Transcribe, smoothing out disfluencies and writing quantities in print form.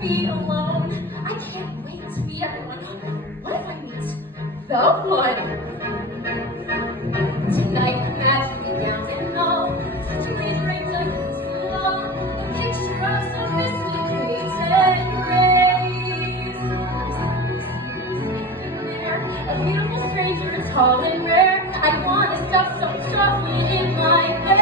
be alone. I can't wait to be everyone. What if I meet the one? Tonight the magic is down and all. Touching me brings a slow. A picture of sophisticated grace. A beautiful stranger, tall and rare. I want to stuff so softly in my face.